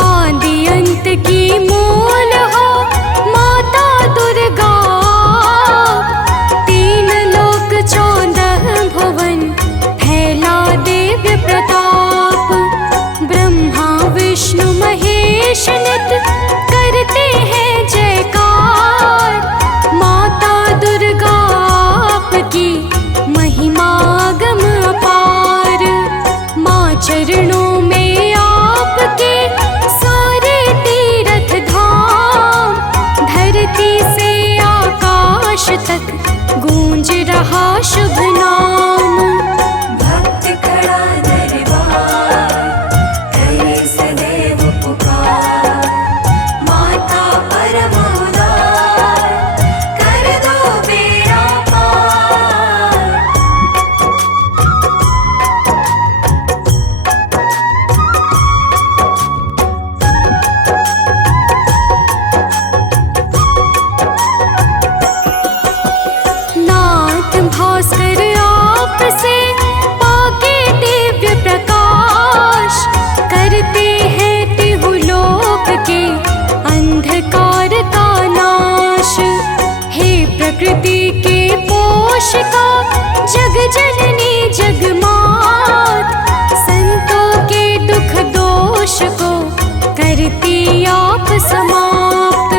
आदि अंत की मूल हो माता दुर्गा। तीन लोक 14 भुवन फैला दिव्य प्रताप। ब्रह्मा विष्णु महेश नित करते हैं जयकार। माता दुर्गा आपकी महिमा गम अपार। माँ चरणों में आपके सारे तीर्थ धाम। धरती से आकाश तक गूंज रहा शुभ नाम। भक्त खड़ा दरबार करे सदैव पुकार। माता परम उदार कर दो बेड़ा पार। नाथ भास्कर आपसे पाके दिव्य प्रकाश। करते हैं तिहु लोक के अंधकार का नाश। हे प्रकृति के पोषिका जग जननी जगमात। संतों के दुख दोष को करती आप समाप्त।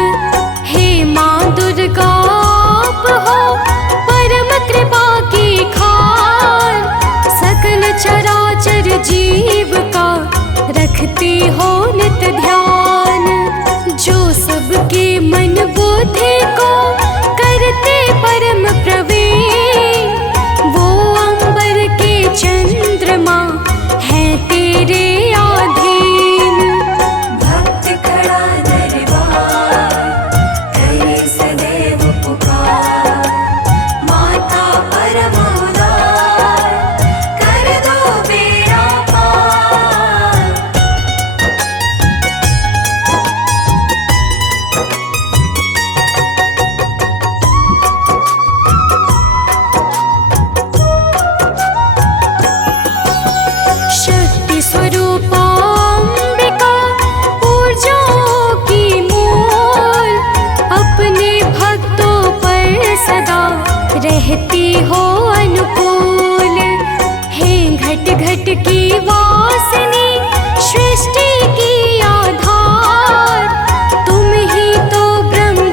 हे माँ दुर्गा आप हो परम कृपा की खान। सकल चराचर जीव का रखती हो नित ध्यान। जो सबके मन बुद्धि को करते परम प्रवीण। वो अंबर के चंद्रमा है तेरे अधीन। भक्त खड़ा दरबार करे सदैव पुकार। माता परम उदार कर दो बेड़ा पार। शक्ति स्वरूपा अंबिका ऊर्जाओं की मूल। अपने भक्तों पर सदा रहती हो अनुकूल। हे घट घट की वासिनी सृष्टि की आधार। तुम ही तो ब्रह्म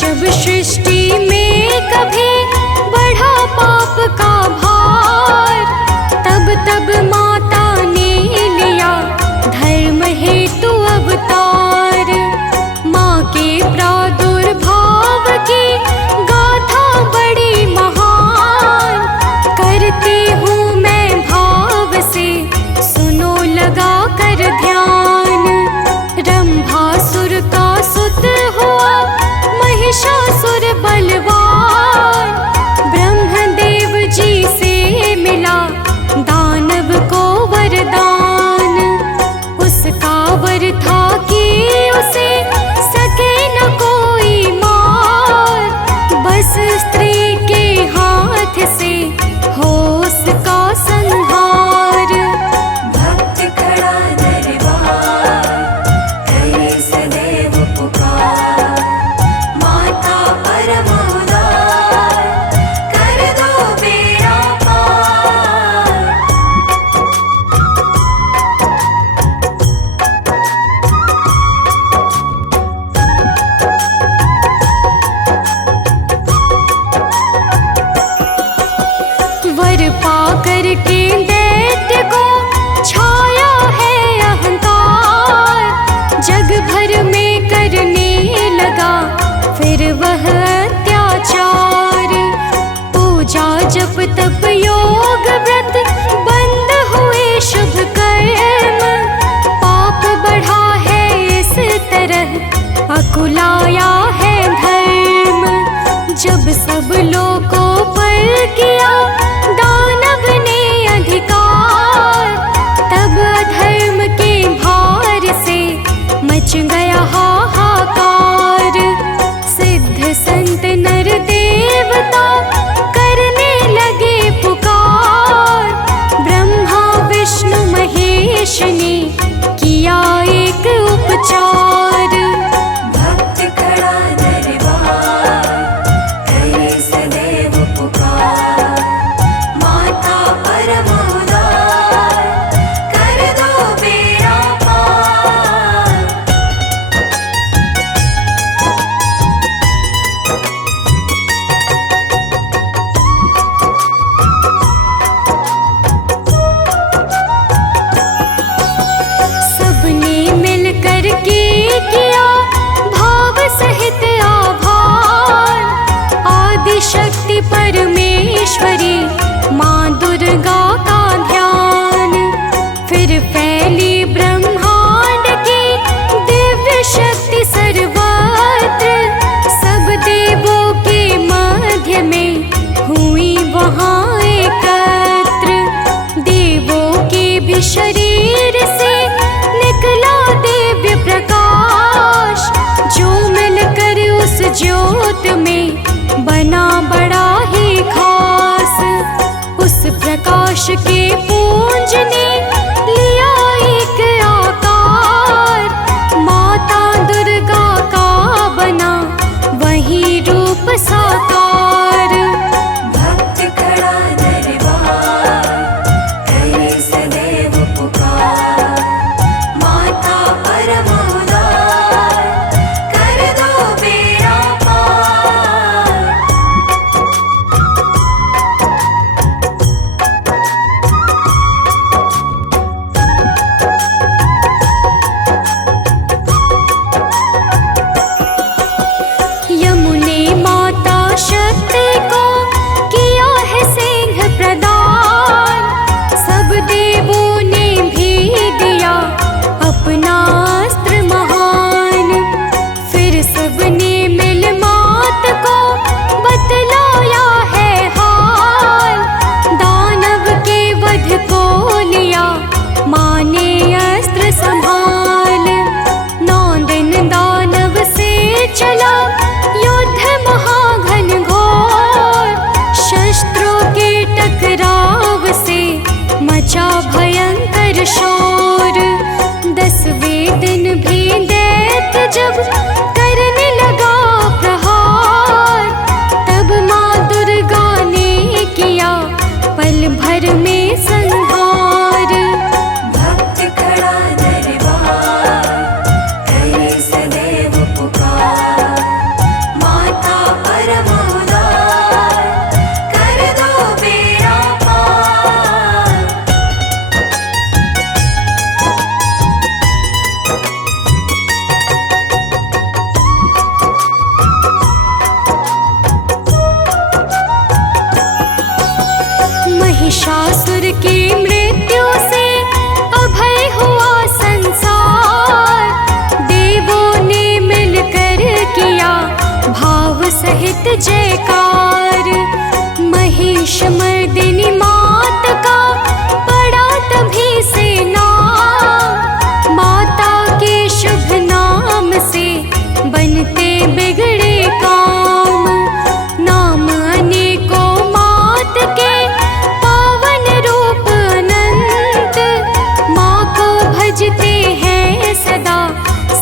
जब सृष्टि में कभी बढ़ा पाप का भार, तब तब माता ने लिया धर्म हेतु अवतार। माँ के प्रादुर्भाव की गाथा बड़ी महान, करती हूँ मैं भाव से सुनो लगा कर ध्यान। रंभासुर का सुत हुआ महिषासुर बलवान, ब्रह्मदेव जी से मिला दानव को वरदान। उसका वर था कि उसे सके न कोई मार, बस स्त्री के हाथ से हो उसका संहार। भक्त खड़ा दरबार करे सदैव पुकार, माता परम उदार कर दो बेड़ा पार। वर पाकर के दैत्य को छाया है अहंकार, जग भर में करने लगा फिर वह अत्याचार। पूजा जप तप योग व्रत बंद हुए शुभ कर्म, पाप बढ़ा है इस तरह अकुलाया है धर्म। जब सब लोगों पर किया दानव ने अधिकार, तब अधर्म के भार से मच गया हाहाकार। सिद्ध संत नर देवता करने लगे पुकार, ब्रह्मा विष्णु महेश ने किया एक उपचार। भक्त खड़ा दरबार करे सदैव पुकार, माता परम उदार कर दो बेड़ा पार। सबने मिल कर के किया भाव सहित आभार, आदि शक्ति परमेश्वरी माँ दुर्गा का ध्यान। फिर फैली ब्रह्मांड की दिव्य शक्ति सर्वत्र, सब देवों के मध्य में हुई वहाँ एकत्र। देवों के भी शरीर से निकला दिव्य प्रकाश, जो मिलकर उस ज्योत में बना बड़ा ही खास। उस प्रकाश के पुंज ने लिया एक आकार, माता दुर्गा का बना वही रूप साकार। भक्त खड़ा दरबार करे सदैव पुकार, माता परम उदार कर दो बेड़ा पार। की मृत्यु से अभय हुआ संसार। देवों ने मिलकर किया भाव सहित जयकार। महिष मर्दिनी मात का पड़ा तभी से नाम। माता के शुभ नाम से बनते बिगड़े काम। नाम अनेकों मात के पावन रूप अनंत। माँ को भजते हैं सदा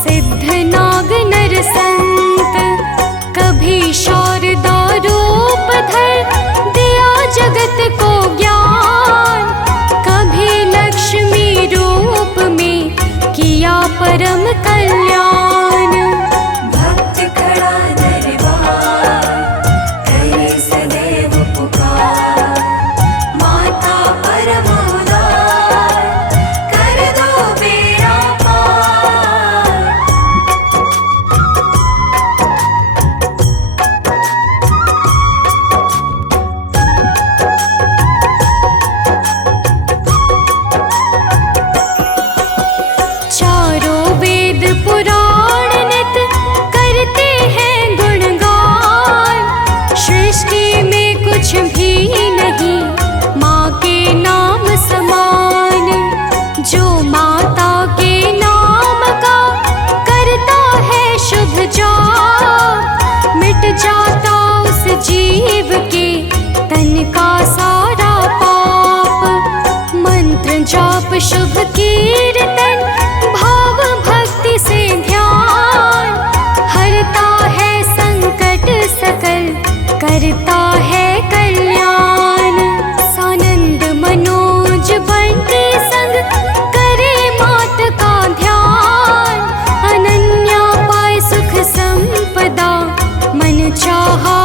सिद्ध नाग नर संत। कभी शारदा रूप धर दिया जगत को ज्ञान। कभी लक्ष्मी रूप में किया परम कल्याण। भक्त खड़ा दरबार करे सदैव पुकार। माता परम उदार कर दो बेड़ा पार। चारों वेद पुराण नित करते हैं गुणगान। सृष्टि में कुछ भी नहीं माँ के नाम समान। जो माता के नाम का करता है शुभ जाप। मिट जाता उस जीव के तन का सारा पाप। मंत्र जाप शुभ कीर्तन भाव भक्ति से ध्यान। हरता है संकट सकल करता है कल्याण। सानंद मनोज बंटी संग करे मात का ध्यान। अनन्या पाए सुख संपदा मन चाहा